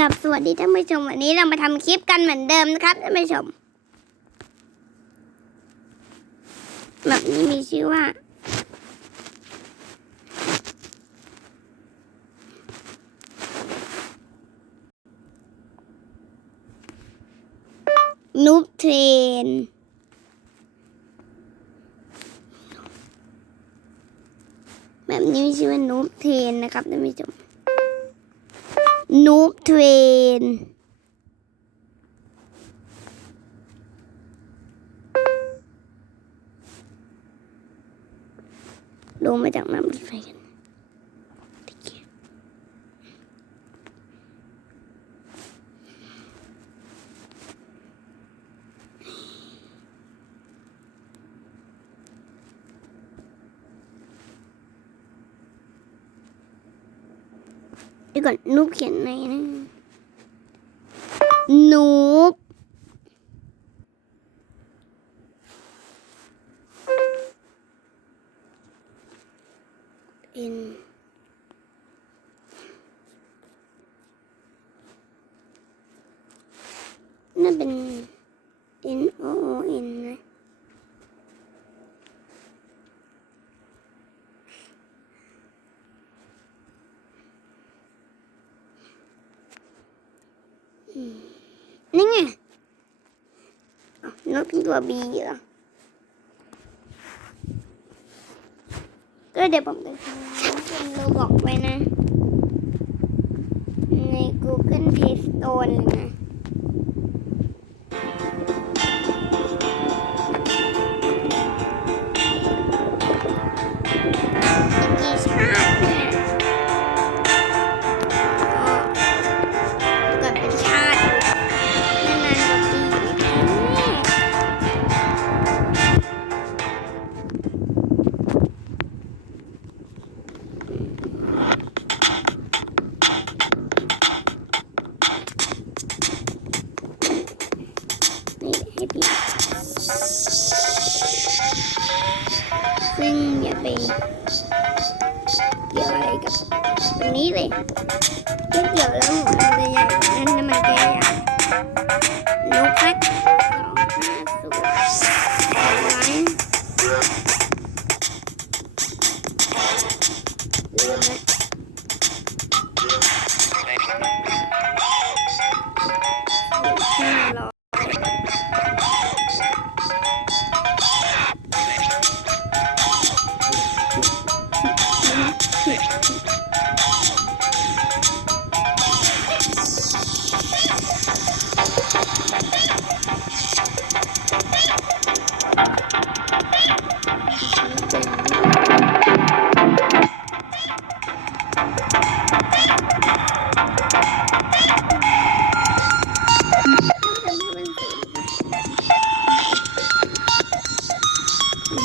กับสวัสดีท่านผู้ชมวันนี้เรามาทำคลิปกันเหมือนเดิมนะครับท่านผู้ชมแบบนี้มีชื่อว่านูบเทรนแบบนี้มีชื่อว่านูบเทรนนะครับท่านผู้ชมนูบเทรนลงมาจากน้ำรถไฟกันเดี๋ยวก่อนนูบเขียนไหนนะนูบเอ็นน่าเป็น N O N นะนี่ไงนกเป็นตัว B เหรอก็เดี๋ยวผมจะทำเป็นโลบอกไว้นะใน Google Play Store เลยนะกี่ชาติเนี่ยก่อนเป็นชาตินานๆกว่าปีให้พี่ซึ่งอย่าไปเกี่ยวอะไรกับตรงนี้เลยเกี่ยวแล้วหัวมันจะใหญ่นั่นน้ำมันจะใหญ่นกพัด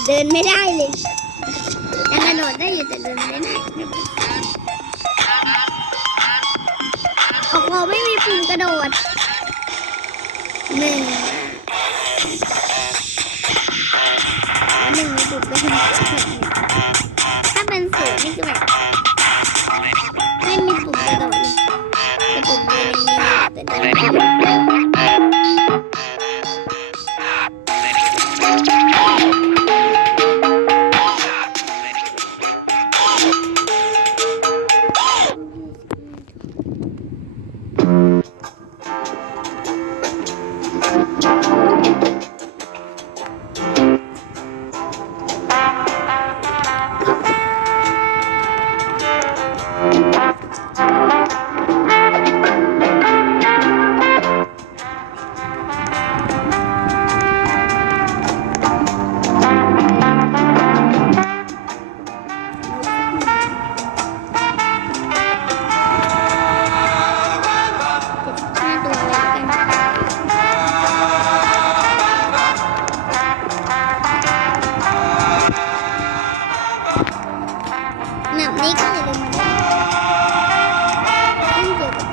เดินไม่ได้เลยยังกระโดดได้อยู่แต่เดินไม่ได้ออกเราไม่มีปุ่มกระโดดหนึ่งมีปุ่มกระโดดถ้าเป็นศูนย์นี่คือแบบไม่มีปุ่มกระโดดเลยแต่ปุ่มเดินมีแต่เดินไม่ได้นี่ก็อย่าลืมมาซึ่งเกี่ยวกับ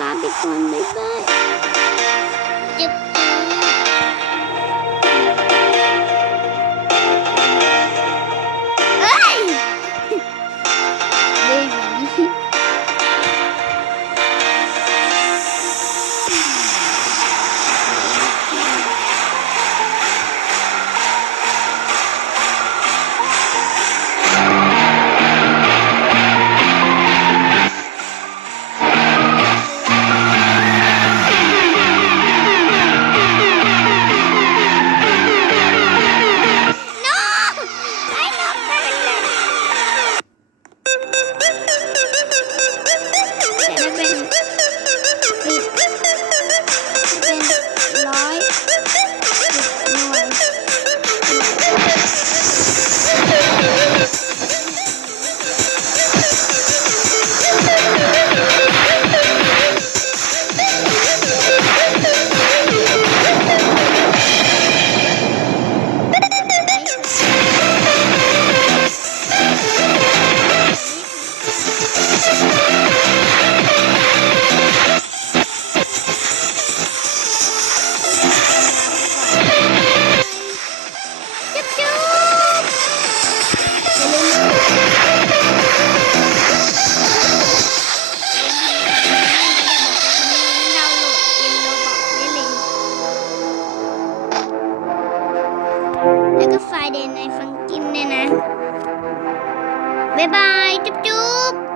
ลาไปก่อนบ๊ายบายจุ๊บเอ้ยเบบีแล้วก็ไฟล์เดนในฟังกินเนี่ยนะบ๊ายบายจุ๊บ